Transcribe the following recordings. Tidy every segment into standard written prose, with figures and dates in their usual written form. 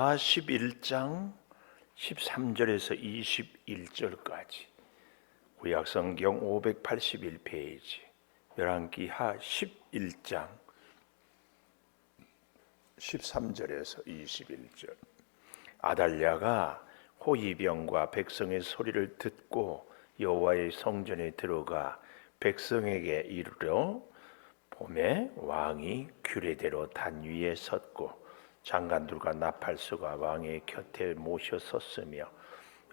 41장 13절에서 21절까지 구약성경 581페이지 열왕기하 11장 13절에서 21절. 아달랴가 호위병과 백성의 소리를 듣고 여호와의 성전에 들어가 백성에게 이르러 봄에 왕이 규례대로 단 위에 섰고 장관들과 나팔수가 왕의 곁에 모셔 섰으며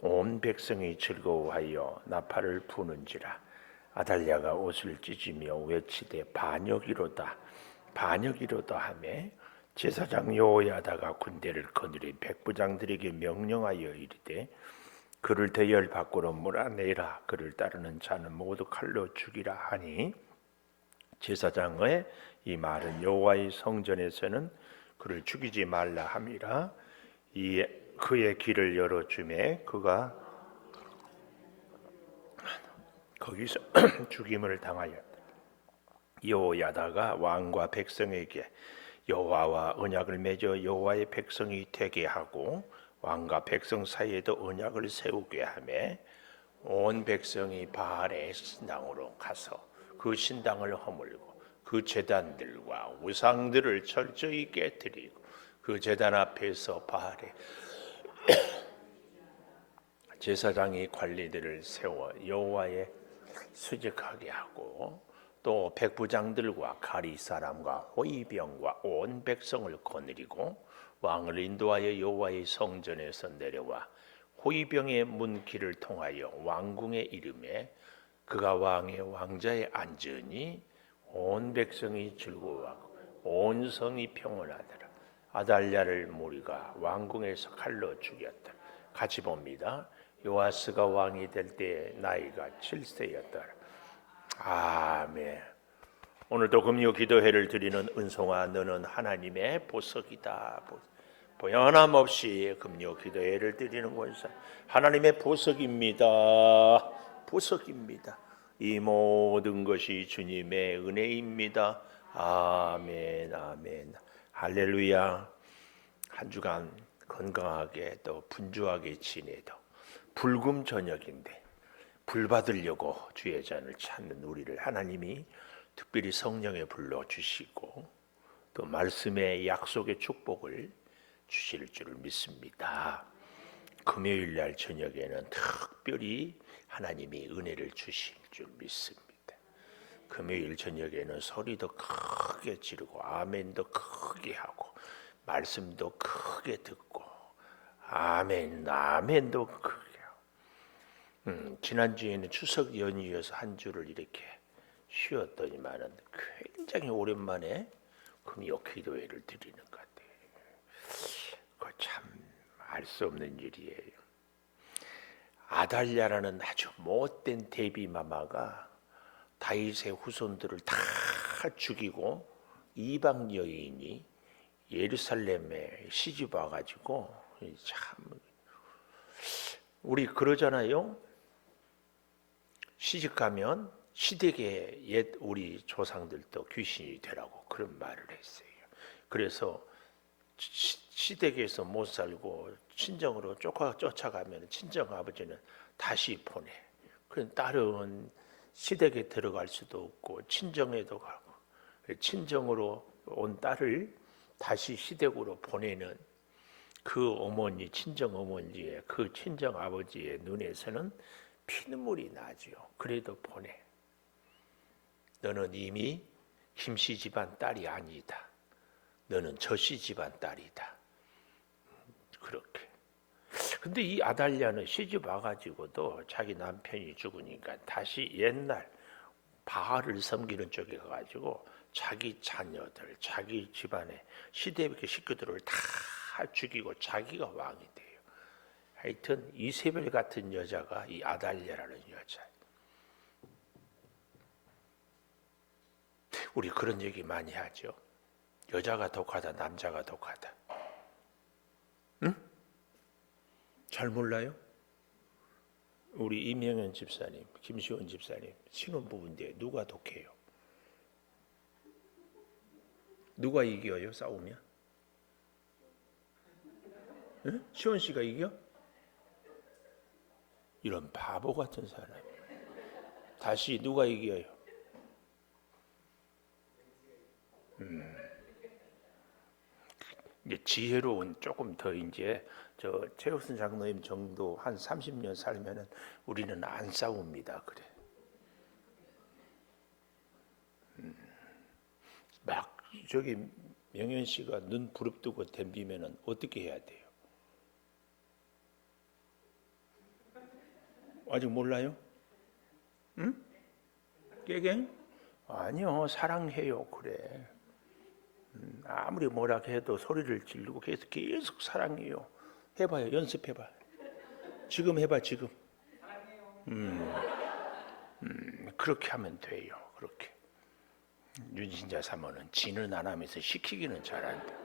온 백성이 즐거워하여 나팔을 부는지라. 아달랴가 옷을 찢으며 외치되 반역이로다 반역이로다 하매 제사장 여호야다가 군대를 거느린 백부장들에게 명령하여 이르되 그를 대열 밖으로 몰아내라. 그를 따르는 자는 모두 칼로 죽이라 하니 제사장의 이 말은 여호와의 성전에서는 그를 죽이지 말라 함이라. 그의 길을 열어주매 그가 거기서 죽임을 당하였다. 여호야다가 왕과 백성에게 여호와와 언약을 맺어 여호와의 백성이 되게 하고 왕과 백성 사이에도 언약을 세우게 하매 온 백성이 바알의 신당으로 가서 그 신당을 허물고 그 제단들과 우상들을 철저히 깨뜨리고 그 제단 앞에서 바알의 제사장이 관리들을 세워 여호와의 수직하게 하고 또 백부장들과 가리 사람과 호위병과 온 백성을 거느리고 왕을 인도하여 여호와의 성전에서 내려와 호위병의 문길을 통하여 왕궁에 이르매 그가 왕의 왕자에 앉으니 온 백성이 즐거워하고 온 성이 평온하더라. 아달랴를 무리가 왕궁에서 칼로 죽였다. 같이 봅니다. 요아스가 왕이 될 때 나이가 7세였더라. 아멘. 오늘도 금요 기도회를 드리는 은송아, 너는 하나님의 보석이다. 변함없이 금요 기도회를 드리는 권사 하나님의 보석입니다. 보석입니다. 이 모든 것이 주님의 은혜입니다. 아멘, 아멘, 할렐루야. 한 주간 건강하게 또 분주하게 지내도 불금 저녁인데 불 받으려고 주의 잔을 찾는 우리를 하나님이 특별히 성령에 불러주시고 또 말씀의 약속의 축복을 주실 줄 믿습니다. 금요일 날 저녁에는 특별히 하나님이 은혜를 주실 줄 믿습니다. 금요일 저녁에는 소리도 크게 지르고 아멘도 크게 하고 말씀도 크게 듣고 아멘, 아멘도 크게 하고 지난주에는 추석 연휴여서 한 주를 이렇게 쉬었더니만은 굉장히 오랜만에 금요 기도회를 드리는 것 같아요. 그거 참 알 수 없는 일이에요. 아달랴라는 아주 못된 대비마마가 다윗의 후손들을 다 죽이고 이방 여인이 예루살렘에 시집 와가지고 참 우리 그러잖아요. 시집 가면 시댁의 옛 우리 조상들도 귀신이 되라고 그런 말을 했어요. 그래서 시댁에서 못 살고 친정으로 쫓아가면 친정 아버지는 다시 보내. 그런 딸은 시댁에 들어갈 수도 없고 친정에도 가고 친정으로 온 딸을 다시 시댁으로 보내는 그 어머니, 친정 어머니의 그 친정 아버지의 눈에서는 피눈물이 나죠. 그래도 보내. 너는 이미 김씨 집안 딸이 아니다. 너는 저씨 집안 딸이다. 그렇게. 근데 이 아달랴는 시집 와가지고도 자기 남편이 죽으니까 다시 옛날 바알을 섬기는 쪽에 가가지고 자기 자녀들, 자기 집안의 시댁의 식구들을 다 죽이고 자기가 왕이 돼요. 하여튼 이세벨 같은 여자가 이 아달랴라는 여자. 우리 그런 얘기 많이 하죠. 여자가 독하다, 남자가 독하다. 응? 잘 몰라요? 우리 이명현 집사님, 김시원 집사님 신혼부부인데 누가 독해요? 누가 이겨요? 싸우면? 예? 시원 씨가 이겨? 이런 바보 같은 사람. 다시 누가 이겨요? 이제 지혜로운 조금 더 이제 저 최혁순 장로님 정도 한 30년 살면은 우리는 안 싸웁니다. 그래. 막 저기 명현 씨가 눈 부릅뜨고 덤비면은 어떻게 해야 돼요? 아직 몰라요? 응? 깨갱? 아니요, 사랑해요. 그래. 아무리 뭐라 해도 소리를 지르고 계속 사랑해요. 해봐요. 연습해봐. 지금 해봐. 지금. 그렇게 하면 돼요. 그렇게. 윤신자 사모는 지는 안 하면서 시키기는 잘한다.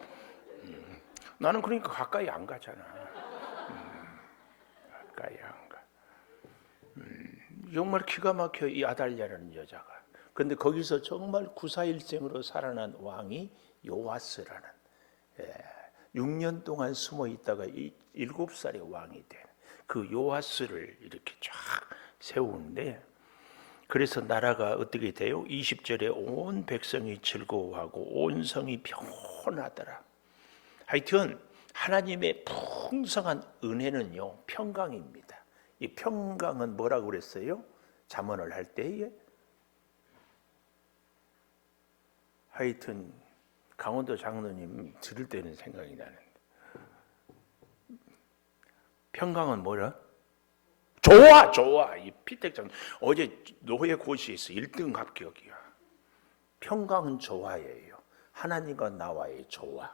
나는 그러니까 가까이 안 가잖아. 가까이 안 가. 정말 기가 막혀 이 아달랴라는 여자가. 근데 거기서 정말 구사일생으로 살아난 왕이 요아스라는 6년 동안 숨어 있다가 7살의 왕이 된 그 요아스를 이렇게 쫙 세우는데, 그래서 나라가 어떻게 돼요? 20절에 온 백성이 즐거워하고 온 성이 평온하더라. 하여튼 하나님의 풍성한 은혜는요 평강입니다. 이 평강은 뭐라고 그랬어요? 잠언을 할 때에 하여튼 강원도 장로님 들을 때는 생각이 나는데, 평강은 뭐라? 좋아. 이 피택장 어제 노예 고시에서 1등 합격이야. 평강은 조화예요. 하나님과 나와의 조화,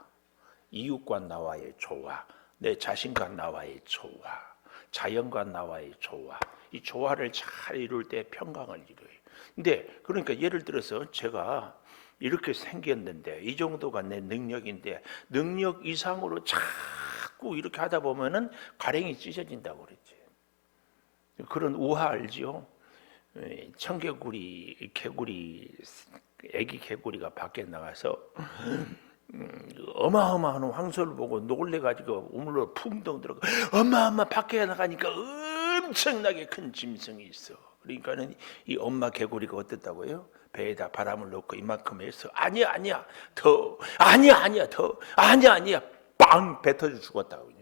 이웃과 나와의 조화, 내 자신과 나와의 조화, 자연과 나와의 조화. 이 조화를 잘 이룰 때 평강을 이루어요. 근데 그러니까 예를 들어서 제가 이렇게 생겼는데 이 정도가 내 능력인데 능력 이상으로 자꾸 이렇게 하다 보면은 가랭이 찢어진다고 그랬지. 그런 우화 알지요? 청개구리, 개구리, 애기 개구리가 밖에 나가서 어마어마한 황소를 보고 놀래가지고 우물로 풍덩 들어가. 엄마 밖에 나가니까 엄청나게 큰 짐승이 있어. 그러니까는 이 엄마 개구리가 어땠다고요? 배에다 바람을 넣고 이만큼 해서 아니야 더 아니야 더 아니야 빵 뱉어져 죽었다고.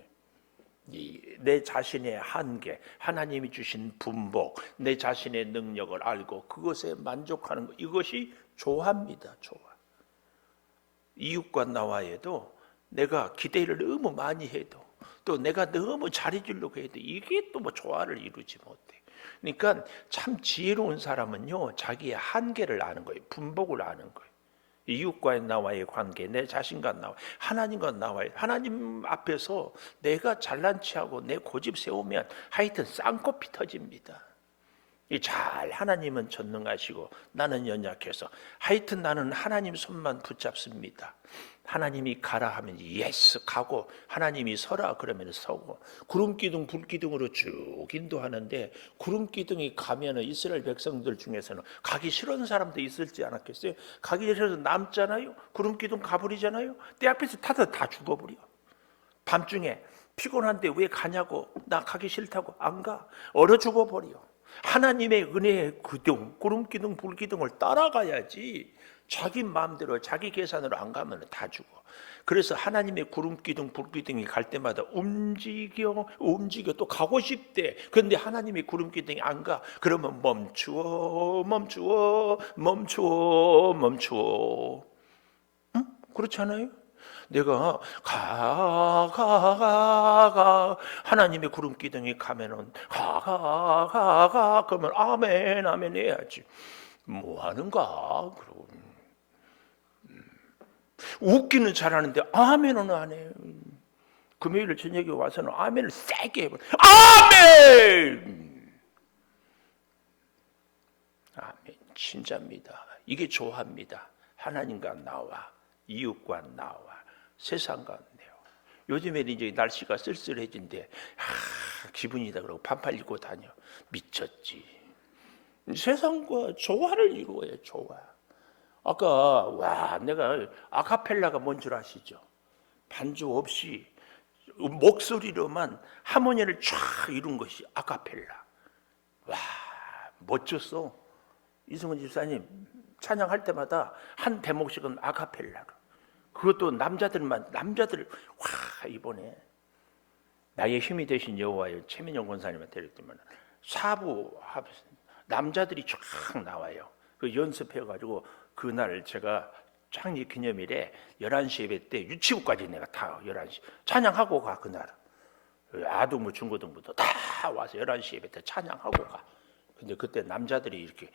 내 자신의 한계, 하나님이 주신 분복, 내 자신의 능력을 알고 그것에 만족하는 것, 이것이 조화입니다. 조화. 이웃과 나와에도 내가 기대를 너무 많이 해도 또 내가 너무 잘해주려고 해도 이게 또 뭐 조화를 이루지 못해. 그러니까 참 지혜로운 사람은요 자기의 한계를 아는 거예요. 분복을 아는 거예요. 이웃과의 나와의 관계, 내 자신과 나와, 하나님과 나와의, 하나님 앞에서 내가 잘난 체하고 내 고집 세우면 하여튼 쌍코피 터집니다. 잘 하나님은 전능하시고 나는 연약해서 하여튼 나는 하나님 손만 붙잡습니다. 하나님이 가라 하면 예스 가고, 하나님이 서라 그러면 서고, 구름기둥 불기둥으로 쭉 인도하는데 구름기둥이 가면은 이스라엘 백성들 중에서는 가기 싫은 사람도 있을지 않았겠어요? 가기 싫어서 남잖아요. 구름기둥 가버리잖아요. 때 앞에서 타다 다 죽어버려. 밤중에 피곤한데 왜 가냐고, 나 가기 싫다고 안 가. 얼어 죽어버려. 하나님의 은혜의 기둥, 구름기둥 불기둥을 따라가야지. 자기 마음대로 자기 계산으로 안 가면 다 죽어. 그래서 하나님의 구름기둥 불기둥이 갈 때마다 움직여 또 가고 싶대. 그런데 하나님의 구름기둥이 안 가. 그러면 멈추어. 응? 그렇지 않아요? 내가 가 하나님의 구름기둥이 가면은 가 그러면 아멘 해야지. 뭐 하는가? 그러고 웃기는 잘하는데 아멘은 안 해요. 금요일 저녁에 와서는 아멘을 세게 해버려. 아멘! 아멘. 진짜입니다. 이게 조화입니다. 하나님과 나와, 이웃과 나와, 세상과 내와. 요즘에는 이제 날씨가 쓸쓸해진데 기분이다 그러고 반팔 입고 다녀. 미쳤지. 세상과 조화를 이루어야 조화. 아까 내가 아카펠라가 뭔 줄 아시죠? 반주 없이 목소리로만 하모니를 쫙 이룬 것이 아카펠라. 와, 멋졌어. 이승훈 집사님 찬양할 때마다 한 대목씩은 아카펠라로. 그것도 남자들 와, 이번에 나의 힘이 되신 여호와여 최민영 권사님한테 이랬더니 사부 남자들이 쫙 나와요. 그 연습해가지고 그날 제가 창립 기념일에 11시 예배 때 유치부까지 내가 다 11시 찬양하고 가. 그날 아동부 중고등부도 다 와서 11시 예배 때 찬양하고 가. 근데 그때 남자들이 이렇게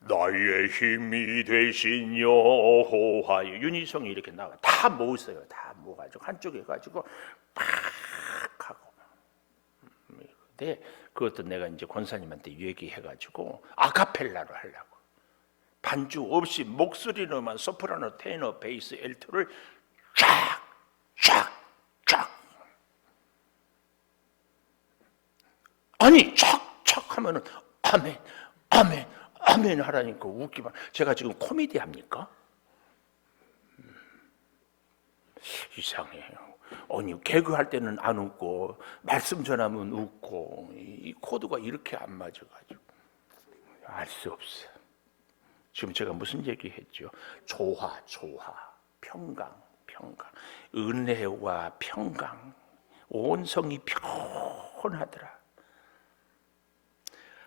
나의 힘이 되신 여호와 윤희성이 이렇게 나와 다 모였어요. 다 모아가지고 한쪽에 가지고 팍 하고. 근데 그것도 내가 이제 권사님한테 얘기해가지고 아카펠라로 하려고. 반주 없이 목소리로만 소프라노, 테너, 베이스, 엘토를 쫙 아니 쫙 하면은 아멘 하라니까 웃기만. 제가 지금 코미디 합니까? 이상해요. 아니 개그할 때는 안 웃고 말씀 전하면 웃고 이 코드가 이렇게 안 맞아가지고 알 수 없어. 지금 제가 무슨 얘기했죠? 조화, 평강, 은혜와 평강, 온 성이 평온하더라.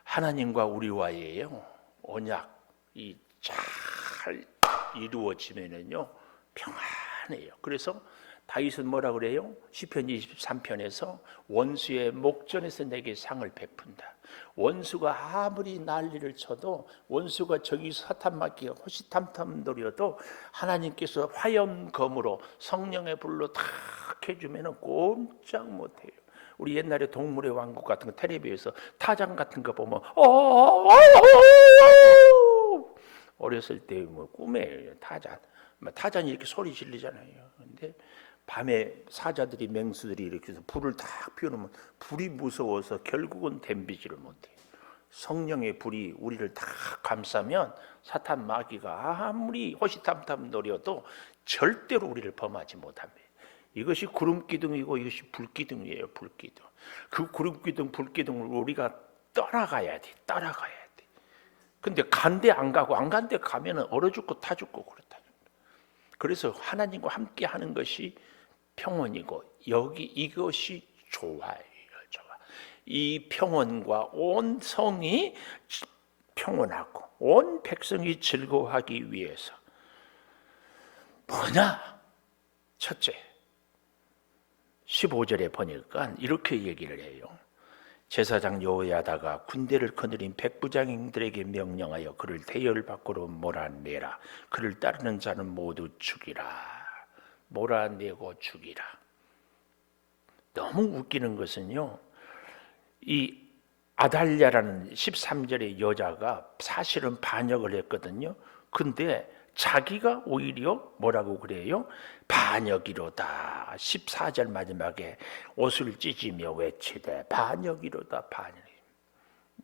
하나님과 우리와의요 언약이 잘 이루어지면은요 평안해요. 그래서 다윗은 뭐라 그래요? 시편 23편에서 원수의 목전에서 내게 상을 베푼다. 원수가 아무리 난리를 쳐도 원수가 저기 사탄 맞기가 호시탐탐 노려도 하나님께서 화염검으로 성령의 불로 탁 해주면 꼼짝 못해요. 우리 옛날에 동물의 왕국 같은 거 텔레비에서 타잔 같은 거 보면 어렸을 때 뭐 꿈에 타잔이 이렇게 소리 지르잖아요. 근데 밤에 사자들이 맹수들이 이렇게 해서 불을 딱 피워놓으면 불이 무서워서 결국은 댐비지를 못해요. 성령의 불이 우리를 다 감싸면 사탄 마귀가 아무리 호시탐탐 노려도 절대로 우리를 범하지 못합니다. 이것이 구름기둥이고 이것이 불기둥이에요. 불기둥. 그 구름기둥 불기둥을 우리가 따라가야 돼. 근데 간데 안 가고 안 간데 가면은 얼어 죽고 타 죽고 그렇다. 그래서 하나님과 함께 하는 것이 평온이고 여기 이것이 조화예요. 조화. 이 평온과 온 성이 평온하고 온 백성이 즐거워하기 위해서 뭐냐? 첫째 15절에 보니까 이렇게 얘기를 해요. 제사장 여호야다가 군대를 거느린 백부장들에게 명령하여 그를 대열 밖으로 몰아내라. 그를 따르는 자는 모두 죽이라. 몰아내고 죽이라. 너무 웃기는 것은요, 이 아달랴라는 13절의 여자가 사실은 반역을 했거든요. 근데 자기가 오히려 뭐라고 그래요? 반역이로다. 14절 마지막에 옷을 찢으며 외치되 반역이로다.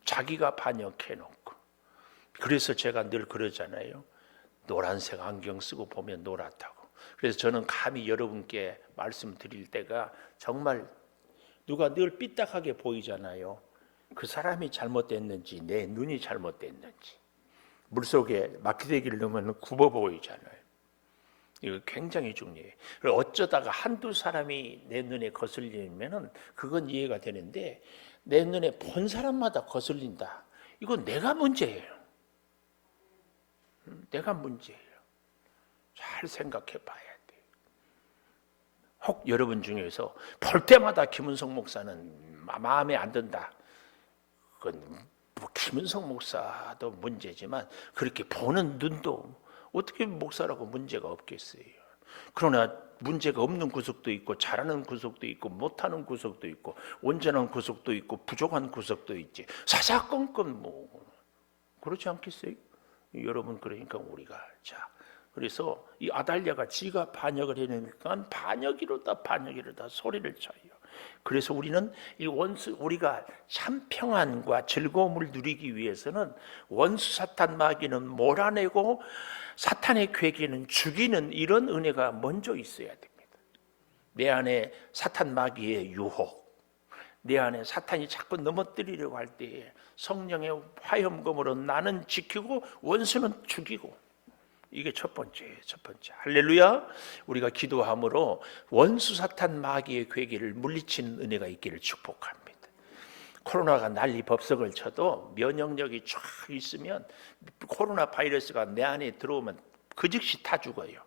자기가 반역해놓고. 그래서 제가 늘 그러잖아요. 노란색 안경 쓰고 보면 노랗다고. 그래서 저는 감히 여러분께 말씀드릴 때가 정말 누가 늘 삐딱하게 보이잖아요. 그 사람이 잘못됐는지 내 눈이 잘못됐는지. 물속에 막대기를 넣으면 굽어 보이잖아요. 이거 굉장히 중요해요. 어쩌다가 한두 사람이 내 눈에 거슬리면 그건 이해가 되는데 내 눈에 본 사람마다 거슬린다. 이건 내가 문제예요. 내가 문제예요. 잘 생각해 봐야 돼요. 혹 여러분 중에서 볼 때마다 김은성 목사는 마음에 안 든다. 그건 뭐 김은성 목사도 문제지만 그렇게 보는 눈도 어떻게 목사라고 문제가 없겠어요. 그러나 문제가 없는 구석도 있고 잘하는 구석도 있고 못하는 구석도 있고 온전한 구석도 있고 부족한 구석도 있지. 사사건건 뭐 그렇지 않겠어요? 여러분 그러니까 우리가 그래서 이 아달랴가 지가 반역을 해내니까 반역이로다 소리를 쳐요. 그래서 우리는 이 우리가 참 평안과 즐거움을 누리기 위해서는 원수 사탄 마귀는 몰아내고 사탄의 괴계는 죽이는 이런 은혜가 먼저 있어야 됩니다. 내 안에 사탄 마귀의 유혹, 내 안에 사탄이 자꾸 넘어뜨리려고 할 때에 성령의 화염검으로 나는 지키고 원수는 죽이고, 이게 첫 번째. 할렐루야. 우리가 기도함으로 원수 사탄 마귀의 괴계를 물리치는 은혜가 있기를 축복합니다. 코로나가 난리 법석을 쳐도 면역력이 쫙 있으면 코로나 바이러스가 내 안에 들어오면 그 즉시 다 죽어요.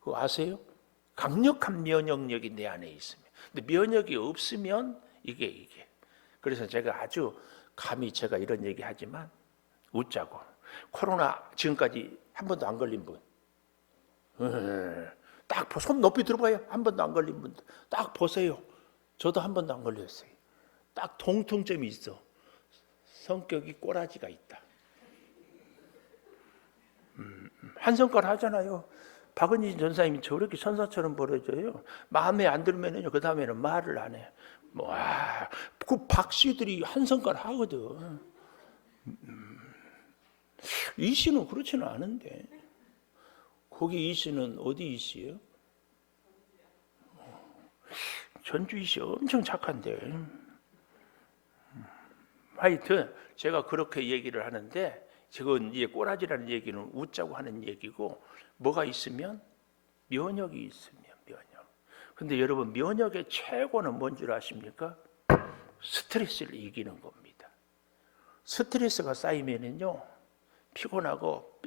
그거 아세요? 강력한 면역력이 내 안에 있으면. 근데 면역이 없으면 이게. 그래서 제가 아주 감히 제가 이런 얘기 하지만 웃자고. 코로나 지금까지 한 번도 안 걸린 분. 딱 손 높이 들어봐요. 한 번도 안 걸린 분. 딱 보세요. 저도 한 번도 안 걸렸어요. 딱 공통점이 있어. 성격이 꼬라지가 있다. 한 손가락 하잖아요. 박은진 전사님이 저렇게 천사처럼 벌어져요. 마음에 안 들면은요, 그 다음에는 말을 안 해. 그 박씨들이 한 손가락 하거든. 이 씨는 그렇지는 않은데. 거기 이 씨는 어디 이 씨예요? 전주 이 씨 엄청 착한데. 하여튼 제가 그렇게 얘기를 하는데, 지금 이제 꼬라지라는 얘기는 웃자고 하는 얘기고, 뭐가 있으면 면역이 있으면 면역. 근데 여러분, 면역의 최고는 뭔 줄 아십니까? 스트레스를 이기는 겁니다. 스트레스가 쌓이면은요, 피곤하고,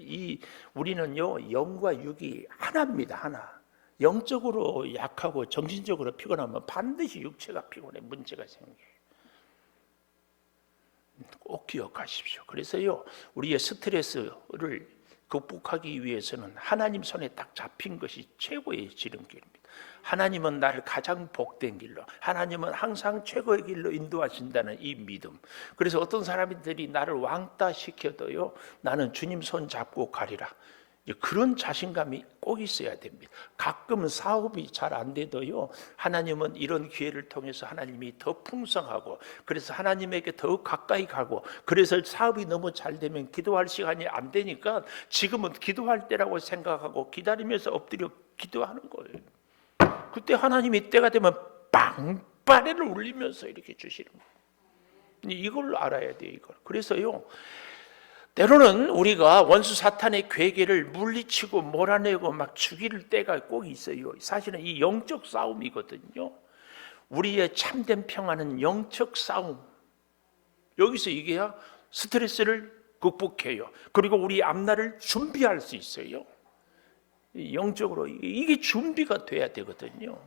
우리는요, 영과 육이 하나입니다. 하나. 영적으로 약하고 정신적으로 피곤하면 반드시 육체가 피곤해. 문제가 생겨요. 꼭 기억하십시오. 그래서요, 우리의 스트레스를 극복하기 위해서는 하나님 손에 딱 잡힌 것이 최고의 지름길입니다. 하나님은 나를 가장 복된 길로, 하나님은 항상 최고의 길로 인도하신다는 이 믿음. 그래서 어떤 사람들이 나를 왕따 시켜도요, 나는 주님 손 잡고 가리라. 그런 자신감이 꼭 있어야 됩니다. 가끔 사업이 잘 안 돼도요, 하나님은 이런 기회를 통해서 하나님이 더 풍성하고, 그래서 하나님에게 더 가까이 가고, 그래서 사업이 너무 잘 되면 기도할 시간이 안 되니까 지금은 기도할 때라고 생각하고 기다리면서 엎드려 기도하는 거예요. 그때 하나님이 때가 되면 빵빠레를 울리면서 이렇게 주시는 거예요. 이걸 알아야 돼요. 이걸. 그래서요, 때로는 우리가 원수 사탄의 괴계를 물리치고 몰아내고 막 죽일 때가 꼭 있어요. 사실은 이 영적 싸움이거든요. 우리의 참된 평화는 영적 싸움. 여기서 이게야 스트레스를 극복해요. 그리고 우리 앞날을 준비할 수 있어요. 영적으로 이게 준비가 돼야 되거든요.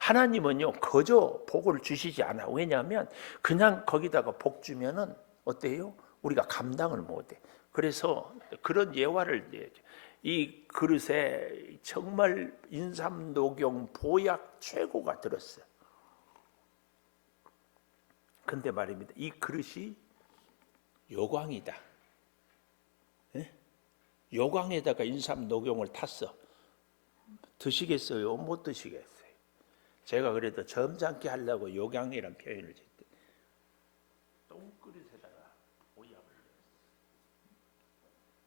하나님은요, 거저 복을 주시지 않아. 왜냐하면 그냥 거기다가 복 주면은 어때요? 우리가 감당을 못해. 그래서 그런 예화를 내죠. 이 그릇에 정말 인삼, 녹용, 보약 최고가 들었어요. 근데 말입니다, 이 그릇이 요광이다. 네? 요광에다가 인삼, 녹용을 탔어. 드시겠어요? 못 드시겠어요? 제가 그래도 점잖게 하려고 요광이라는 표현을 짓대. 똥그릇에다가 보약을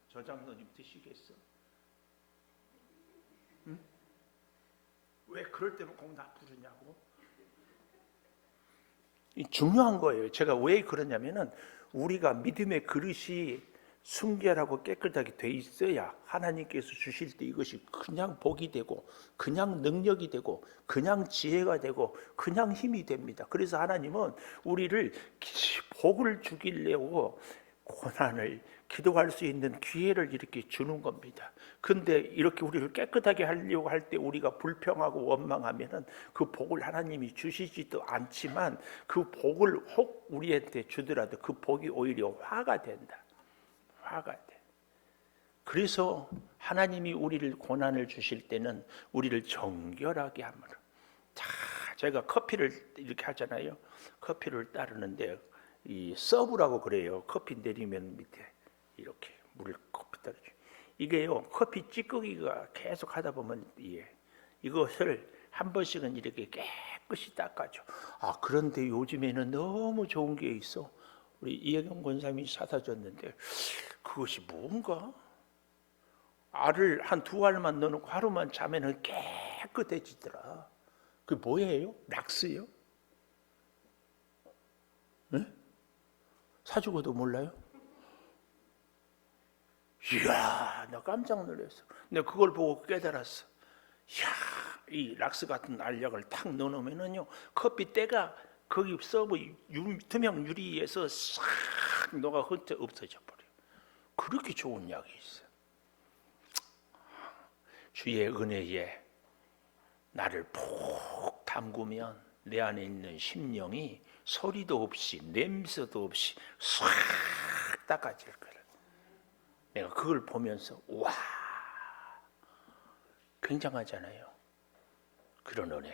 저 장로님 드시겠어? 응? 왜 그럴 때는 꼭 나 부르냐고? 중요한 거예요. 제가 왜 그러냐면은, 우리가 믿음의 그릇이 순결하고 깨끗하게 돼 있어야 하나님께서 주실 때 이것이 그냥 복이 되고, 그냥 능력이 되고, 그냥 지혜가 되고, 그냥 힘이 됩니다. 그래서 하나님은 우리를 복을 주기려고 고난을, 기도할 수 있는 기회를 이렇게 주는 겁니다. 근데 이렇게 우리를 깨끗하게 하려고 할 때 우리가 불평하고 원망하면은 그 복을 하나님이 주시지도 않지만, 그 복을 혹 우리한테 주더라도 그 복이 오히려 화가 된다. 화가 돼. 그래서 하나님이 우리를 고난을 주실 때는 우리를 정결하게 함으로. 자, 제가 커피를 이렇게 하잖아요. 커피를 따르는데 이 서브라고 그래요. 커피 내리면 밑에 이렇게 물을 커피 따르죠. 이게요, 커피 찌꺼기가 계속 하다 보면 이것을 한 번씩은 이렇게 깨끗이 닦아줘. 그런데 요즘에는 너무 좋은 게 있어. 우리 이혜경 권사님이 사다 줬는데, 그것이 뭔가? 알을 한 2알만 넣어놓고 하루만 자면은 깨끗해지더라. 그 뭐예요? 락스요? 네? 사주고도 몰라요? 이야, 나 깜짝 놀랐어. 내가 그걸 보고 깨달았어. 이야, 이 락스 같은 알약을 탁 넣어놓으면요, 커피 때가 거기 서브 투명 유리에서 싹 녹아 흩어 없어져 버려. 그렇게 좋은 약이 있어. 주의 은혜에 나를 푹 담그면 내 안에 있는 심령이 소리도 없이 냄새도 없이 싹 닦아질 거야. 내가 그걸 보면서 와, 굉장하잖아요. 그런 은혜.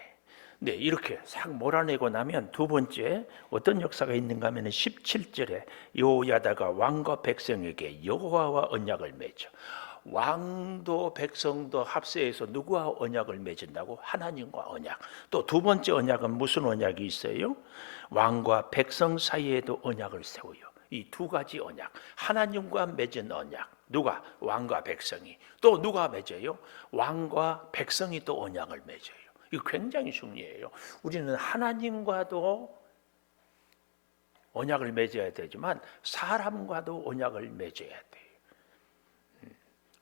네, 이렇게 싹 몰아내고 나면 두 번째 어떤 역사가 있는가 하면 17절에 여호야다가 왕과 백성에게 여호와와 언약을 맺어. 왕도 백성도 합세해서 누구와 언약을 맺은다고? 하나님과 언약. 또 두 번째 언약은 무슨 언약이 있어요? 왕과 백성 사이에도 언약을 세워요. 이 두 가지 언약, 하나님과 맺은 언약. 누가? 왕과 백성이. 또 누가 맺어요? 왕과 백성이 또 언약을 맺어요. 이거 굉장히 중요해요. 우리는 하나님과도 언약을 맺어야 되지만 사람과도 언약을 맺어야 돼요.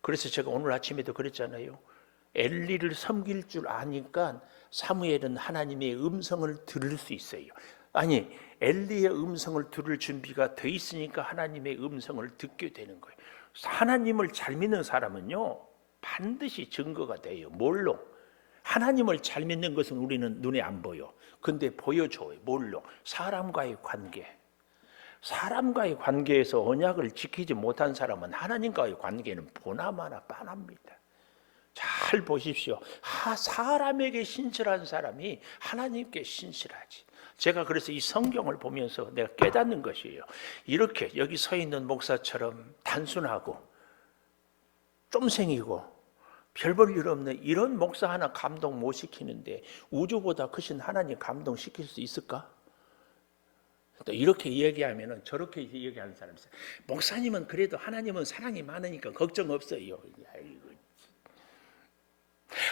그래서 제가 오늘 아침에도 그랬잖아요. 엘리를 섬길 줄 아니까 사무엘은 하나님의 음성을 들을 수 있어요. 아니, 엘리의 음성을 들을 준비가 돼 있으니까 하나님의 음성을 듣게 되는 거예요. 하나님을 잘 믿는 사람은요, 반드시 증거가 돼요. 뭘로? 하나님을 잘 믿는 것은 우리는 눈에 안 보여. 근데 보여줘요. 뭘로? 사람과의 관계. 사람과의 관계에서 언약을 지키지 못한 사람은 하나님과의 관계는 보나마나 빤합니다. 잘 보십시오. 사람에게 신실한 사람이 하나님께 신실하지. 제가 그래서 이 성경을 보면서 내가 깨닫는 것이에요. 이렇게 여기 서 있는 목사처럼 단순하고 쫌생이고 별 볼 일 없는 이런 목사 하나 감동 못 시키는데 우주보다 크신 하나님 감동시킬 수 있을까? 또 이렇게 얘기하면 저렇게 얘기하는 사람이 있어요. 목사님은 그래도 하나님은 사랑이 많으니까 걱정 없어요.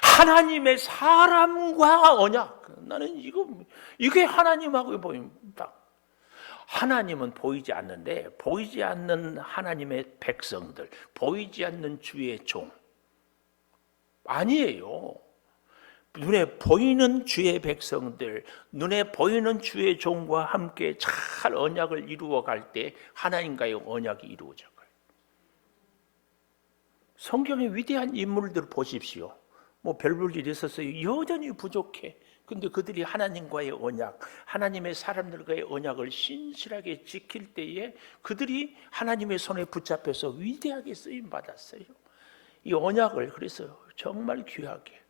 하나님의 사람과 언약. 나는 이게 하나님하고 보인다. 하나님은 보이지 않는데 보이지 않는 하나님의 백성들, 보이지 않는 주의 종 아니에요. 눈에 보이는 주의 백성들, 눈에 보이는 주의 종과 함께 잘 언약을 이루어 갈 때 하나님과의 언약이 이루어져요. 성경의 위대한 인물들 보십시오. 뭐 별 볼 일이 있었어요. 여전히 부족해. 근데 그들이 하나님과의 언약, 하나님의 사람들과의 언약을 신실하게 지킬 때에 그들이 하나님의 손에 붙잡혀서 위대하게 쓰임 받았어요. 이 언약을 그래서 정말 귀하게.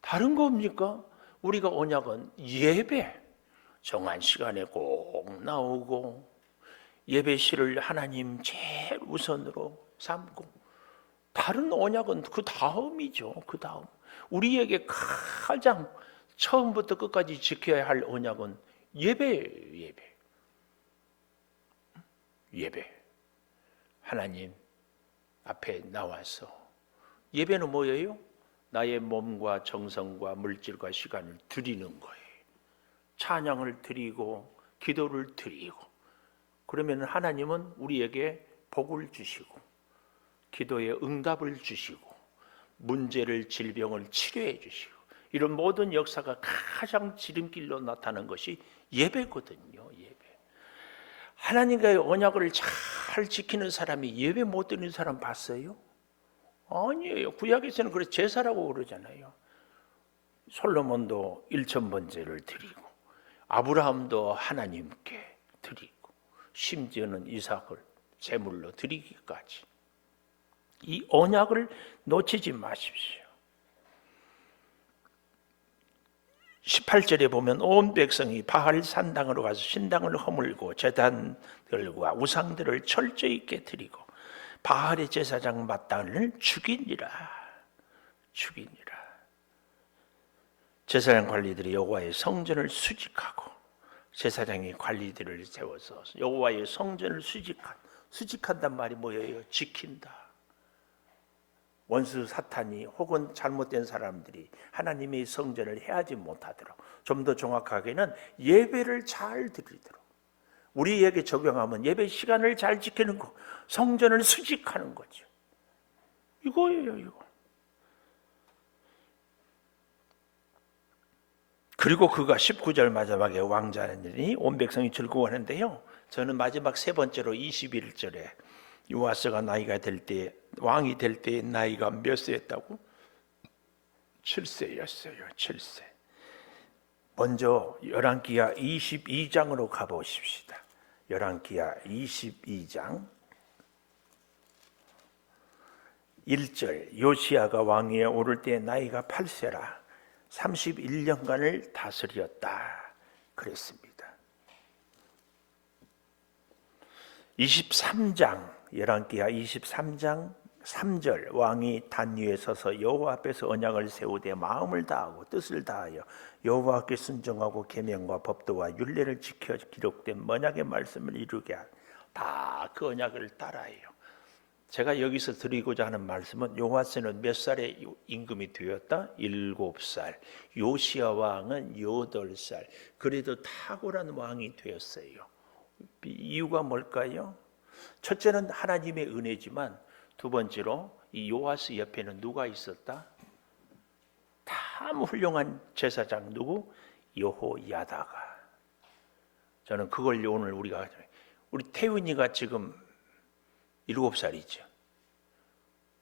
다른 겁니까? 우리가 언약은 예배, 정한 시간에 꼭 나오고 예배실을 하나님 제일 우선으로 삼고 다른 언약은 그 다음이죠. 그 다음. 우리에게 가장 처음부터 끝까지 지켜야 할 언약은 예배. 하나님 앞에 나와서 예배는 뭐예요? 나의 몸과 정성과 물질과 시간을 드리는 거예요. 찬양을 드리고 기도를 드리고 그러면 하나님은 우리에게 복을 주시고 기도에 응답을 주시고 문제를 질병을 치료해 주시고 이런 모든 역사가 가장 지름길로 나타나는 것이 예배거든요. 예배. 하나님과의 언약을 잘 지키는 사람이 예배 못 드리는 사람 봤어요? 아니에요. 구약에서는 그래서 제사라고 그러잖아요. 솔로몬도 1000번제를 드리고 아브라함도 하나님께 드리고 심지어는 이삭을 제물로 드리기까지 이 언약을 놓치지 마십시오. 18절에 보면 온 백성이 바알 산당으로 가서 신당을 허물고 제단들과 우상들을 철저히 깨뜨리고 바알의 제사장 마땅을 죽이니라. 제사장 관리들이 여호와의 성전을 수직하고 제사장이 관리들을 세워서 여호와의 성전을 수직한단 말이 뭐예요? 지킨다. 원수 사탄이 혹은 잘못된 사람들이 하나님의 성전을 해하지 못하도록, 좀 더 정확하게는 예배를 잘 드리도록 우리에게 적용하면 예배 시간을 잘 지키는 거, 성전을 수직하는 거죠. 이거예요, 이거. 그리고 그가 19절 마지막에 왕자니 온 백성이 즐거워하는데요, 저는 마지막 세 번째로 21절에 요아스가 나이가 될 때, 왕이 될 때 나이가 몇 세였다고? 7세였어요. 7세. 먼저 열왕기하 22장으로 가보십시다. 열왕기하 22장 1절, 요시야가 왕위에 오를 때 나이가 8세라 31년간을 다스렸다 그랬습니다. 23장, 열왕기하 23장 3절, 왕이 단 위에 서서 여호와 앞에서 언약을 세우되 마음을 다하고 뜻을 다하여 여호와께 순종하고 계명과 법도와 율례를 지켜 기록된 언약의 말씀을 이루게 다 그 언약을 따라해요. 제가 여기서 드리고자 하는 말씀은, 요아스는 몇 살에 임금이 되었다? 7살. 요시야 왕은 8살. 그래도 탁월한 왕이 되었어요. 이유가 뭘까요? 첫째는 하나님의 은혜지만, 두 번째로 이 요아스 옆에는 누가 있었다? 참 훌륭한 제사장, 누구? 여호야다가. 저는 그걸 오늘 우리 태윤이가 지금 7살이죠.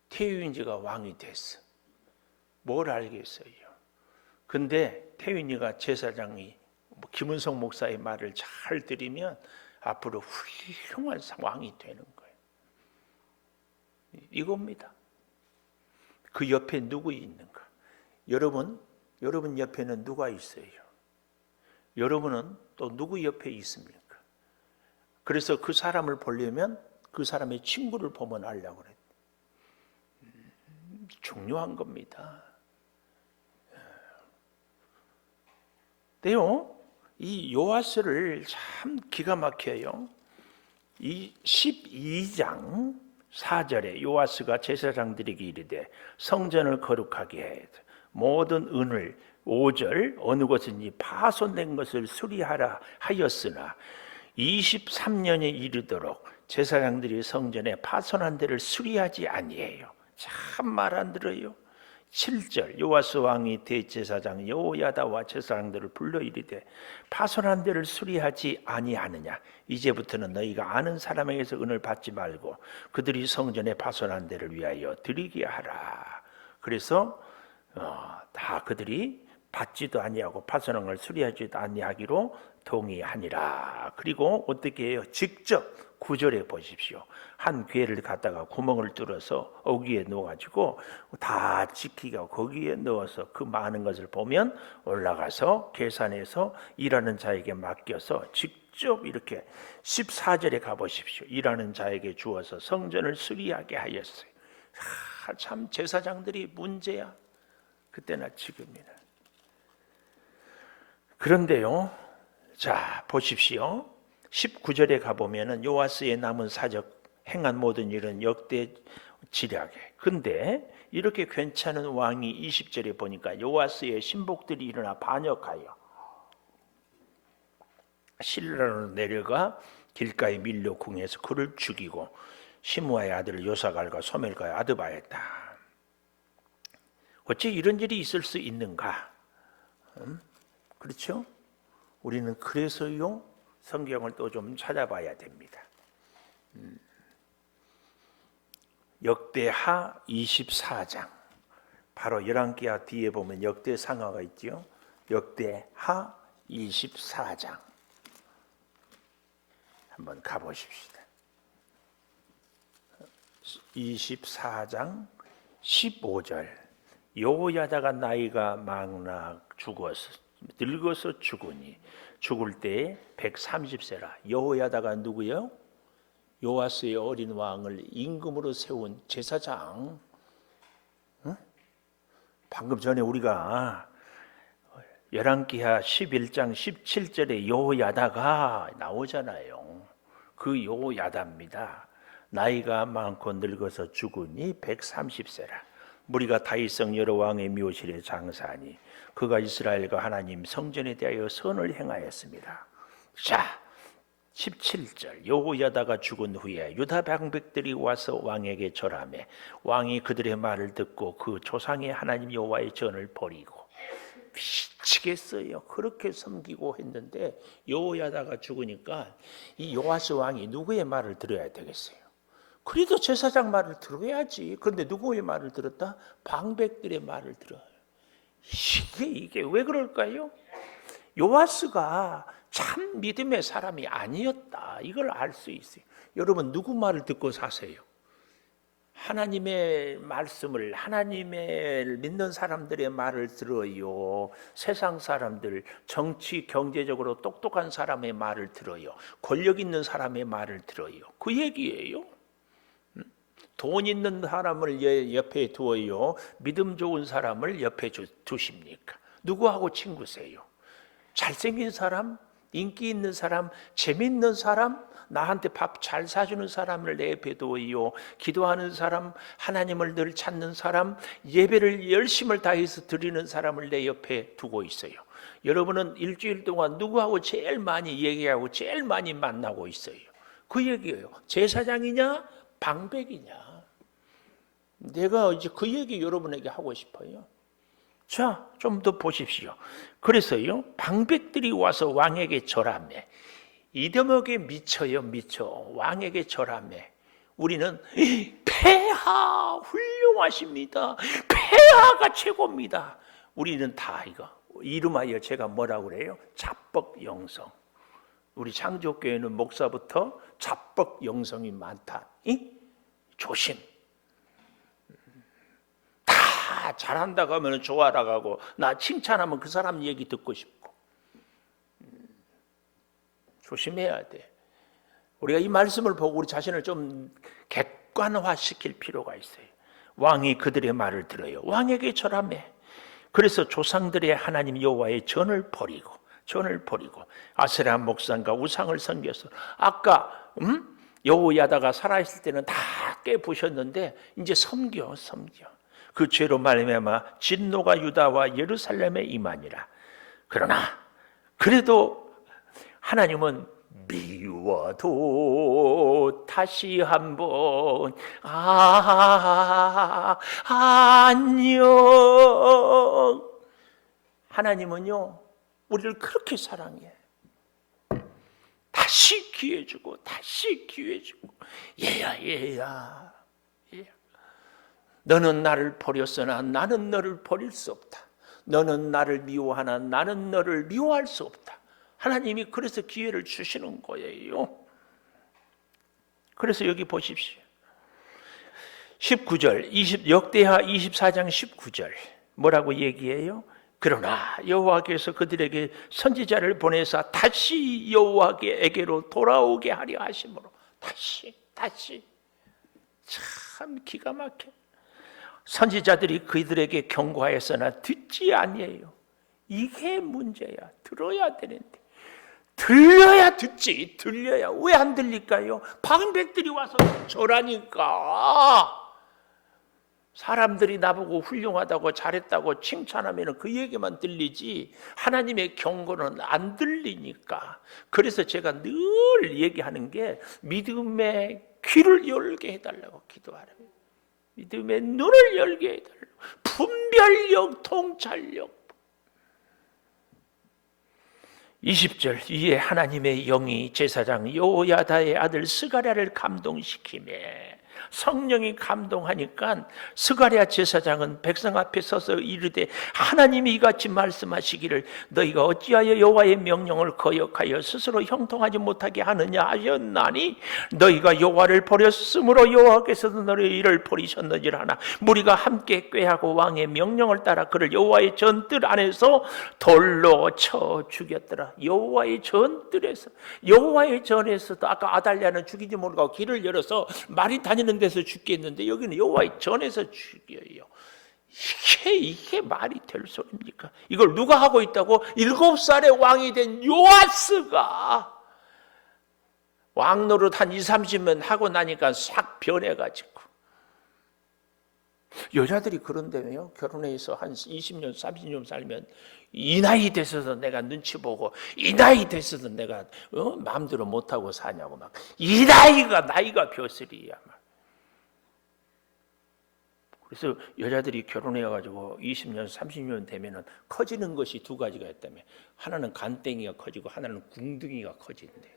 태윤이가 왕이 됐어. 뭘 알겠어요. 근데 태윤이가 제사장이 김은성 목사의 말을 잘 들으면 앞으로 훌륭한 왕이 되는 거예요. 이겁니다. 그 옆에 누구 있는가? 여러분 옆에는 누가 있어요? 여러분은 또 누구 옆에 있습니까? 그래서 그 사람을 보려면 그 사람의 친구를 보면 알려고 그래요. 중요한 겁니다. 근데요, 이 요아스를 참 기가 막혀요. 이 12장 4절에 요아스가 제사장들에게 이르되 성전을 거룩하게 해 모든 은을, 5절, 어느 것인지 파손된 것을 수리하라 하였으나 23년에 이르도록 제사장들이 성전에 파손한 데를 수리하지 아니해요. 참 말 안 들어요. 7절, 요아스 왕이 대제사장 여호야다와 제사장들을 불러 이르되 파손한 데를 수리하지 아니하느냐? 이제부터는 너희가 아는 사람에게서 은을 받지 말고 그들이 성전에 파손한 데를 위하여 드리게 하라. 그래서 다 그들이 받지도 아니하고 파손한 걸 수리하지도 아니하기로 동의하니라. 그리고 어떻게 해요? 직접 9절에 보십시오. 한 괴를 갖다가 구멍을 뚫어서 거기에 넣어가지고 다 지키고 거기에 넣어서 그 많은 것을 보면 올라가서 계산해서 일하는 자에게 맡겨서 직접 이렇게 14절에 가보십시오. 일하는 자에게 주어서 성전을 수리하게 하였어요. 참 제사장들이 문제야. 그때나 지금이나. 그런데요, 자 보십시오. 19절에 가보면은 요아스의 남은 사적 행한 모든 일은 역대 지략에. 근데 이렇게 괜찮은 왕이 20절에 보니까 요아스의 신복들이 일어나 반역하여 실라로 내려가 길가의 밀로 궁에서 그를 죽이고 시므아의 아들 요사갈과 소멜과의 아드바했다. 어찌 이런 일이 있을 수 있는가? 그렇죠? 우리는 그래서요 성경을 또 좀 찾아봐야 됩니다. 역대하 24장, 바로 열왕기하 뒤에 보면 역대상하가 있죠. 역대하 24장 한번 가보십시다. 24장 15절, 여호야다가 나이가 망나 죽어서 늙어서 죽으니 죽을 때에 130세라. 여호야다가 누구요? 요아스의 어린 왕을 임금으로 세운 제사장. 방금 전에 우리가 열왕기하 11장 17절에 여호야다가 나오잖아요. 그 여호야다입니다. 나이가 많고 늙어서 죽으니 130세라. 무리가 다윗성 여러 왕의 묘실에 장사하니 그가 이스라엘과 하나님 성전에 대하여 선을 행하였습니다. 자, 17절 여호야다가 죽은 후에 유다 방백들이 와서 왕에게 절하매 왕이 그들의 말을 듣고 그 조상의 하나님 여호와의 전을 버리고 미치겠어요. 그렇게 섬기고 했는데 여호야다가 죽으니까 이 요아스 왕이 누구의 말을 들어야 되겠어요? 그래도 제사장 말을 들어야지. 그런데 누구의 말을 들었다? 방백들의 말을 들어요. 이게 왜 그럴까요? 요아스가 참 믿음의 사람이 아니었다. 이걸 알 수 있어요. 여러분 누구 말을 듣고 사세요? 하나님의 말씀을, 하나님을 믿는 사람들의 말을 들어요. 세상 사람들, 정치, 경제적으로 똑똑한 사람의 말을 들어요. 권력 있는 사람의 말을 들어요. 그 얘기예요. 돈 있는 사람을 옆에 두어요? 믿음 좋은 사람을 옆에 두십니까? 누구하고 친구세요? 잘생긴 사람, 인기 있는 사람, 재밌는 사람, 나한테 밥 잘 사주는 사람을 내 옆에 두어요? 기도하는 사람, 하나님을 늘 찾는 사람, 예배를 열심을 다해서 드리는 사람을 내 옆에 두고 있어요. 여러분은 일주일 동안 누구하고 제일 많이 얘기하고 제일 많이 만나고 있어요? 그 얘기예요. 제사장이냐 방백이냐. 내가 이제 그 얘기 여러분에게 하고 싶어요. 자, 좀 더 보십시오. 그래서요, 방백들이 와서 왕에게 절하며, 이더먹에 미쳐요, 미쳐. 왕에게 절하며, 우리는 폐하 훌륭하십니다. 폐하가 최고입니다. 우리는 다 이거 이름하여 제가 뭐라고 그래요? 잡벅영성. 우리 창조교회는 목사부터 잡벅영성이 많다. 조심. 다 잘한다고 하면 좋아라고 하고, 나 칭찬하면 그 사람 얘기 듣고 싶고. 조심해야 돼. 우리가 이 말씀을 보고 우리 자신을 좀 객관화시킬 필요가 있어요. 왕이 그들의 말을 들어요. 왕에게 절하며. 그래서 조상들의 하나님 여호와의 전을 버리고 아세라 목상과 우상을 섬겨서, 아까 여호야다가 살아있을 때는 다 깨부셨는데 이제 섬겨. 그 죄로 말미암아 진노가 유다와 예루살렘에 임하니라. 그러나 그래도 하나님은 미워도 다시 한번 안녕. 하나님은요 우리를 그렇게 사랑해. 다시 기회 주고 얘야 너는 나를 버렸으나 나는 너를 버릴 수 없다. 너는 나를 미워하나 나는 너를 미워할 수 없다. 하나님이 그래서 기회를 주시는 거예요. 그래서 여기 보십시오. 19절 역대하 24장 19절 뭐라고 얘기해요? 그러나 여호와께서 그들에게 선지자를 보내사 다시 여호와께로 돌아오게 하려 하심으로, 다시 참 기가 막혀. 선지자들이 그들에게 경고하였으나 듣지 아니에요. 이게 문제야. 들어야 되는데. 들려야 듣지. 들려야. 왜 안 들릴까요? 방백들이 와서 절하니까. 사람들이 나보고 훌륭하다고 잘했다고 칭찬하면 그 얘기만 들리지 하나님의 경고는 안 들리니까. 그래서 제가 늘 얘기하는 게 믿음의 귀를 열게 해달라고 기도하래요. 믿음의 눈을 열게 해달라고. 분별력, 통찰력. 20절 이에 하나님의 영이 제사장 여호야다의 아들 스가랴를 감동시키매, 성령이 감동하니까 스가랴 제사장은 백성 앞에 서서 이르되, 하나님이 이같이 말씀하시기를 너희가 어찌하여 여호와의 명령을 거역하여 스스로 형통하지 못하게 하느냐 하셨나니, 너희가 여호와를 버렸으므로 여호와께서도 너희 일을 버리셨느니라 하나 무리가 함께 꾀하고 왕의 명령을 따라 그를 여호와의 전뜰 안에서 돌로 쳐 죽였더라. 여호와의 전뜰에서, 여호와의 전에서도 아까 아달랴는 죽이지 못하고 길을 열어서 말이 다니는 데서 죽겠는데 여기는 여호와의 전에서 죽여요. 이게 말이 될 소리입니까? 이걸 누가 하고 있다고? 7살의 왕이 된 요아스가 왕 노릇 한 20-30년 하고 나니까 싹 변해가지고 여자들이 그런데요, 결혼해서 한 20년, 30년 살면 이 나이 돼서도 내가 눈치 보고 이 나이 돼서도 내가 마음대로 못하고 사냐고 막 이 나이가 벼슬이야 막. 그래서 여자들이 결혼해가지고 20년, 30년 되면은 커지는 것이 두 가지가 있다며. 하나는 간땡이가 커지고 하나는 궁둥이가 커진대.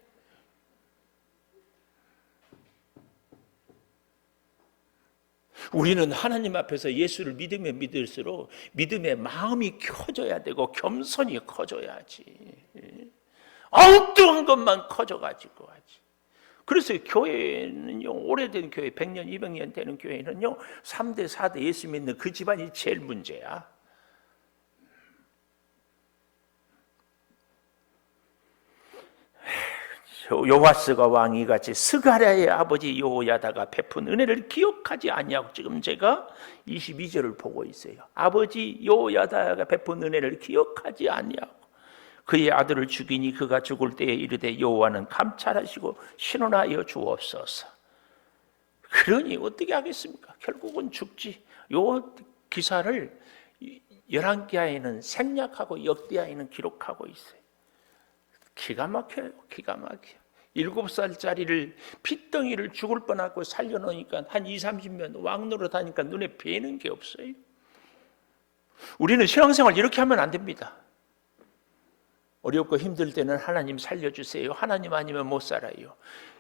우리는 하나님 앞에서 예수를 믿으면 믿을수록 믿음의 마음이 커져야 되고 겸손이 커져야지. 엉뚱한 것만 커져가지고 하지. 그래서 교회는요, 오래된 교회, 100년, 200년 되는 교회는요, 3대, 4대 예수 믿는 그 집안이 제일 문제야. 요아스가 왕이 같이 스가랴의 아버지 여호야다가 베푼 은혜를 기억하지 아니하고, 지금 제가 22절을 보고 있어요. 아버지 여호야다가 베푼 은혜를 기억하지 아니하고 그의 아들을 죽이니 그가 죽을 때에 이르되 여호와는 감찰하시고 신원하여 주옵소서. 그러니 어떻게 하겠습니까? 결국은 죽지. 요 기사를 열왕기하에는 생략하고 역대하에는 기록하고 있어요. 기가 막혀요. 기가 막혀. 7살짜리를 핏덩이를 죽을 뻔하고 살려놓으니까 한 20-30년 왕 노릇하니까 눈에 뵈는 게 없어요. 우리는 신앙생활 이렇게 하면 안 됩니다. 어렵고 힘들 때는 하나님 살려주세요. 하나님 아니면 못 살아요.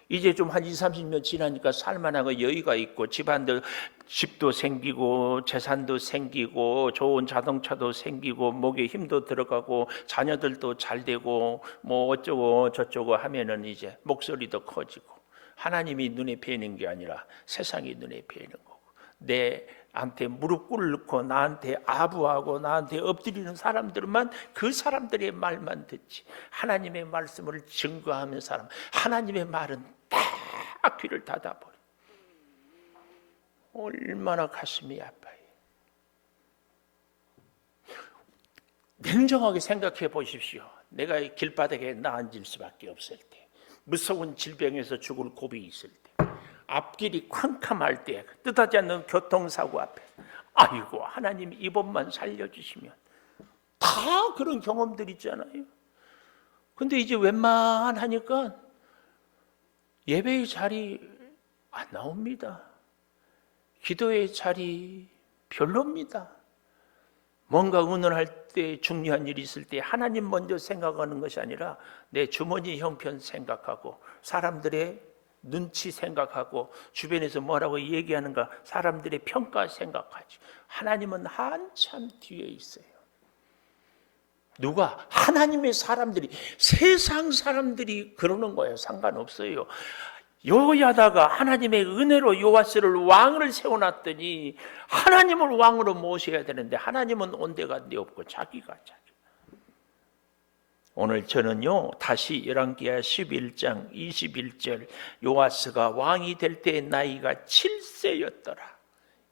이제 좀 한 20-30년 지나니까 살만하고 여유가 있고 집도 생기고 재산도 생기고 좋은 자동차도 생기고 목에 힘도 들어가고 자녀들도 잘 되고 뭐 어쩌고 저쩌고 하면은 이제 목소리도 커지고 하나님이 눈에 뵈는 게 아니라 세상이 눈에 뵈는 거고, 내한테 무릎 꿇고 나한테 아부하고 나한테 엎드리는 사람들만, 그 사람들의 말만 듣지 하나님의 말씀을 증거하는 사람, 하나님의 말은 딱 귀를 닫아버려. 얼마나 가슴이 아파요. 냉정하게 생각해 보십시오. 내가 길바닥에 나앉을 수밖에 없을 때, 무서운 질병에서 죽을 고비 있을 때, 앞길이 캄캄할 때, 뜻하지 않는 교통사고 앞에, 아이고 하나님 이번만 살려주시면, 다 그런 경험들 있잖아요. 근데 이제 웬만하니까 예배의 자리 안 나옵니다. 기도의 자리 별로입니다. 뭔가 의논할 때, 중요한 일이 있을 때 하나님 먼저 생각하는 것이 아니라 내 주머니 형편 생각하고 사람들의 눈치 생각하고 주변에서 뭐라고 얘기하는가 사람들의 평가 생각하지. 하나님은 한참 뒤에 있어요. 누가? 하나님의 사람들이, 세상 사람들이 그러는 거예요. 상관없어요. 여호야다가 하나님의 은혜로 요아스를 왕을 세워놨더니 하나님을 왕으로 모셔야 되는데 하나님은 온데가 없고 자기가. 오늘 저는요 다시 열왕기하 11장 21절 요아스가 왕이 될 때 나이가 7세였더라.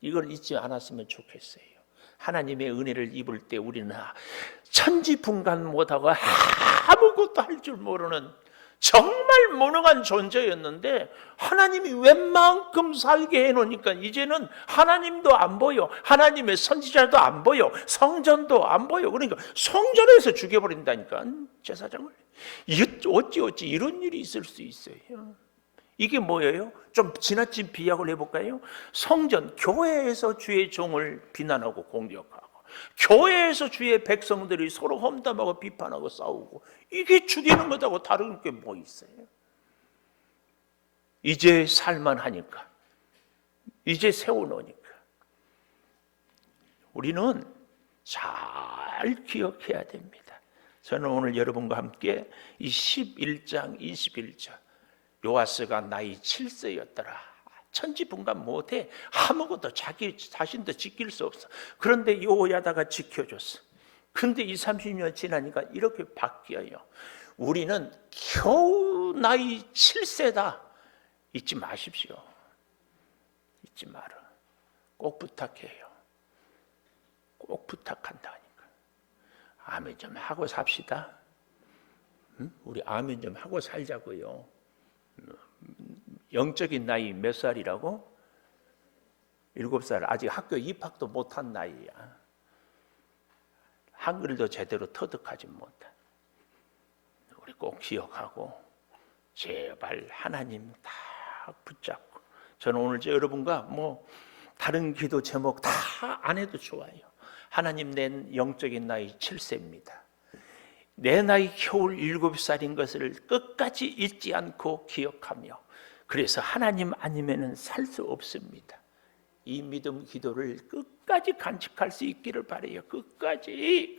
이걸 잊지 않았으면 좋겠어요. 하나님의 은혜를 입을 때 우리는 천지분간 못하고 아무것도 할 줄 모르는 정말 무능한 존재였는데 하나님이 웬만큼 살게 해놓으니까 이제는 하나님도 안 보여, 하나님의 선지자도 안 보여, 성전도 안 보여. 그러니까 성전에서 죽여버린다니까 제사장을. 어찌 이런 일이 있을 수 있어요. 이게 뭐예요? 좀 지나친 비약을 해볼까요? 성전, 교회에서 주의 종을 비난하고 공격하고, 교회에서 주의 백성들이 서로 험담하고 비판하고 싸우고, 이게 죽이는 것하고 다른 게 뭐 있어요? 이제 살만하니까, 이제 세워놓으니까. 우리는 잘 기억해야 됩니다. 저는 오늘 여러분과 함께 이 11장 21절 요아스가 나이 7세였더라. 천지분간 못해. 아무것도 자기 자신도 지킬 수 없어. 그런데 여호야다가 지켜줬어. 근데 20-30년 지나니까 이렇게 바뀌어요. 우리는 겨우 나이 7세다. 잊지 마십시오. 잊지 마라. 꼭 부탁해요. 꼭 부탁한다니까. 아멘 좀 하고 삽시다. 응? 우리 아멘 좀 하고 살자고요. 영적인 나이 몇 살이라고? 7살 아직 학교 입학도 못한 나이야. 한글도 제대로 터득하지 못한. 우리 꼭 기억하고 제발 하나님 다 붙잡고. 저는 오늘 여러분과 다른 기도 제목 다 안 해도 좋아요. 하나님, 내 영적인 나이 7세입니다. 내 나이 겨울 7살인 것을 끝까지 잊지 않고 기억하며, 그래서 하나님 아니면은 살 수 없습니다. 이 믿음 기도를 끝까지 간직할 수 있기를 바라요. 끝까지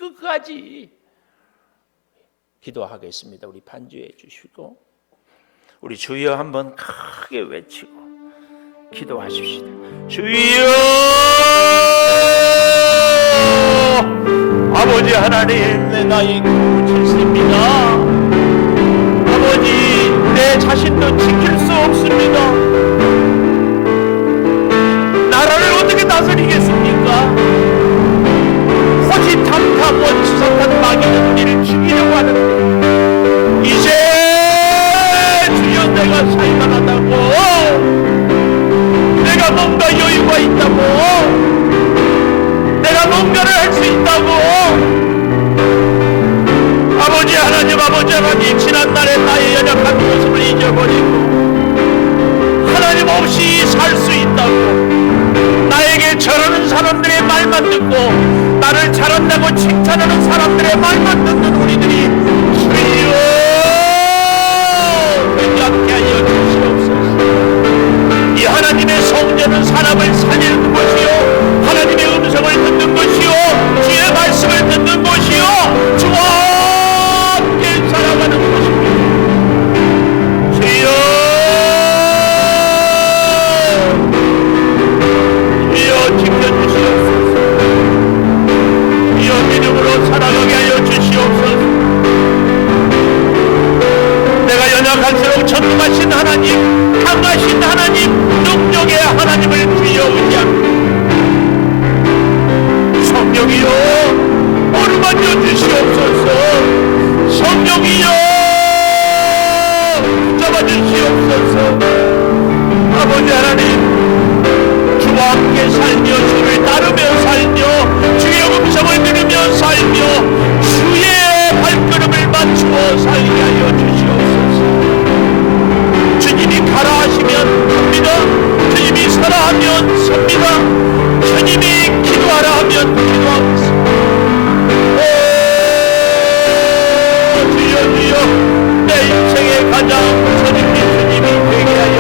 기도하겠습니다. 우리 반주해 주시고 우리 주여 한번 크게 외치고 기도하십시다. 주여, 아버지 하나님, 내 나이 7세입니다. 아버지, 내 자신도 지킬 수 없습니다. 나라를 어떻게 다스리겠습니까? 호시탐탐 원수사탄 마귀는 우리를 죽이려고 하는데, 이제 주여 내가 살만하다고, 내가 뭔가 여유가 있다고, 내가 뭔가를 할 수 있다고, 아버지 하나님, 지난날의 나의 연약한 모습을 잊어버리고 하나님 없이 살 수 있다고, 나에게 저러는 사람들의 말만 듣고 나를 잘한다고 칭찬하는 사람들의 말만 듣는 우리들이 주여 되지 않게 하여 주시옵소서. 이 하나님의 성전은 사람을 살리는 것이요, 하나님의 음성을 듣는 것이요, 주의 말씀을 듣는 것이요, 주와 함께 살아가는 것입니다. 주여 지켜주시옵소서. 주여 믿음으로 살아가게 하여 주시옵소서. 내가 연약할수록 전능하신 하나님, 강하신 하나님, 능력의 하나님을 주여 의지합니다. 성령이여 어루만져 주시옵소서. 성령이여 붙잡아 주시옵소서. 아버지 하나님, 주와 함께 살며 주를 따르며 살며 주의 음성을 들으며 살며 주의 발걸음을 맞추어 살게 하여 주시옵소서. 주님이 가라 하시면 갑니다. 주님이 서라 하면 섭니다. 주님이 기도하라 하면 기도하겠습니다. 주여 내 인생의 가장 선임이 주님이 되게 하여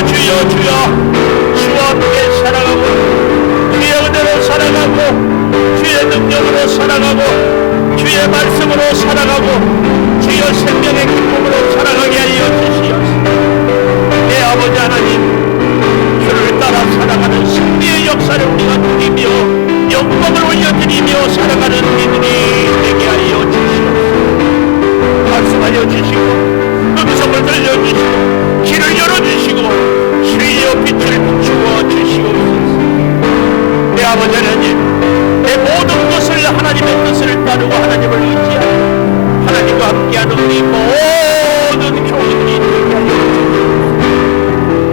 주여 주와 함께 살아가고 주의 은혜로 살아가고 주의 능력으로 살아가고 주의 말씀으로 살아가고 주여 생명의 기쁨으로 살아가게 하여 주시옵소서. 내 아버지 하나님, 주를 따라 살아가는 승리의 역사를 우리가 누리며 영광을 올려드리며 살아가는 믿음이 되게 하여 주시옵소서. 말씀하여 주시고 음성을 들려주시고 길을 열어주시고 주여 빛을 비추어 주시옵소서. 내 아버지 하나님, 내 모든 것을 하나님의 뜻을 따르고 하나님을 의지하여 하나님과 함께하는 우리 모든 교회들이 되게 하여 주시옵소서.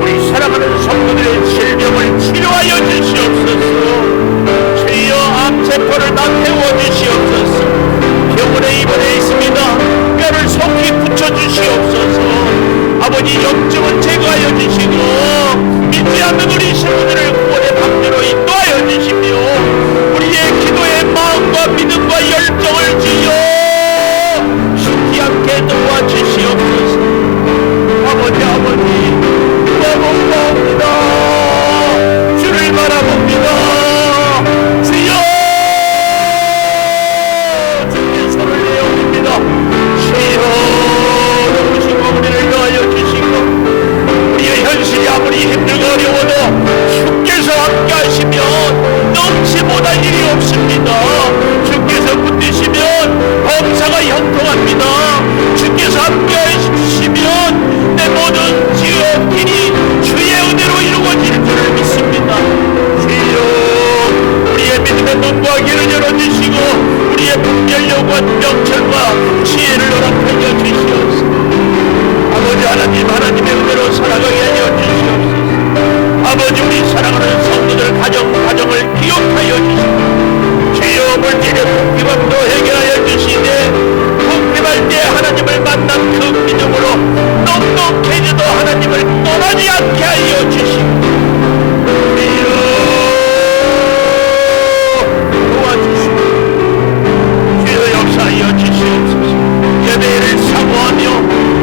우리 사랑하는 성도들의 질병을 치료하여 주시옵소서. 주여 암세포를 다 태워 주시옵소서. 병원에 입원해 있습니다. 뼈를 속히 붙여 주시옵소서. 아버지 염증을 제거하여 주시고 믿지 않는 우리 신부들을 구원의 방주로 인도하여 주시며 우리의 기도의 마음과 믿음과 열정을 주여 쉽지 않게 도와주시옵소서. 아버지 바라봅니다. 주를 바라봅니다. 주여 주께 손을 내어옵니다. 주여 도우시고 우리를 도와여 주시고 우리의 현실이 아무리 힘들고 어려워도 주께서 함께 하시면 넘치 못할 일이 없습니다. 주께서 붙드시면 범사가 형통합니다. 주께서 함께 하시면 내 모든 지역 길이 주의 은혜로 이루어질 줄을 믿습니다. 주여 우리의 믿음의 눈과 귀를 열어주시고 우리의 분별력과 명철과 지혜를 허락하여 주시옵소서. 아버지 하나님의 은혜로 살아가게 하여 주시옵소서. 아버지, 우리 사랑하는 성도들 가정을 기억하여 주시고, 주여 물질의 궁핍함도 해결하여 주시되, 궁핍할 때 하나님을 만난 그 믿음으로 넉넉해져도 하나님을 떠나지 않게 하여 주시고, 주여 도와주시고, 주여 역사하여 주시옵소서. 예배를 사모하며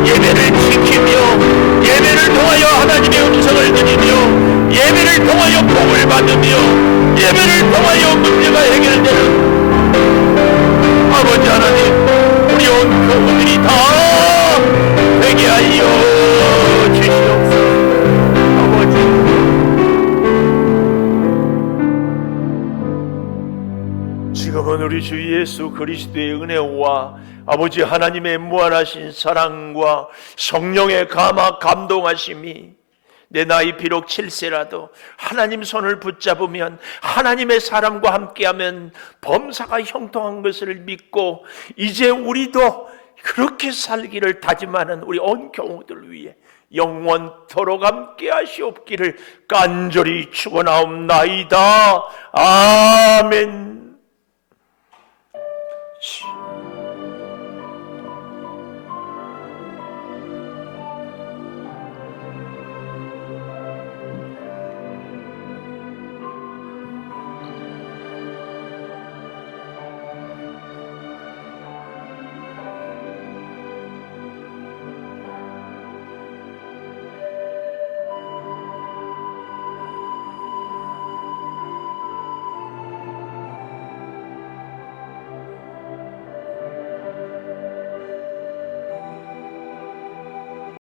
예배를 지키며 예배를 통하여 하나님의 음성을 드리며 예배를 통하여 복을 받으며 예배를 통하여 문제가 해결되는 아버지 하나님, 우리 온 교우들이 다 되게 하여 주시옵소서. 아버지, 지금은 우리 주 예수 그리스도의 은혜와 아버지 하나님의 무한하신 사랑과 성령의 감동하심이 내 나이 비록 7세라도 하나님 손을 붙잡으면 하나님의 사람과 함께하면 범사가 형통한 것을 믿고 이제 우리도 그렇게 살기를 다짐하는 우리 온 교우들 위해 영원토록 함께 하시옵기를 간절히 축원하옵나이다. 아멘.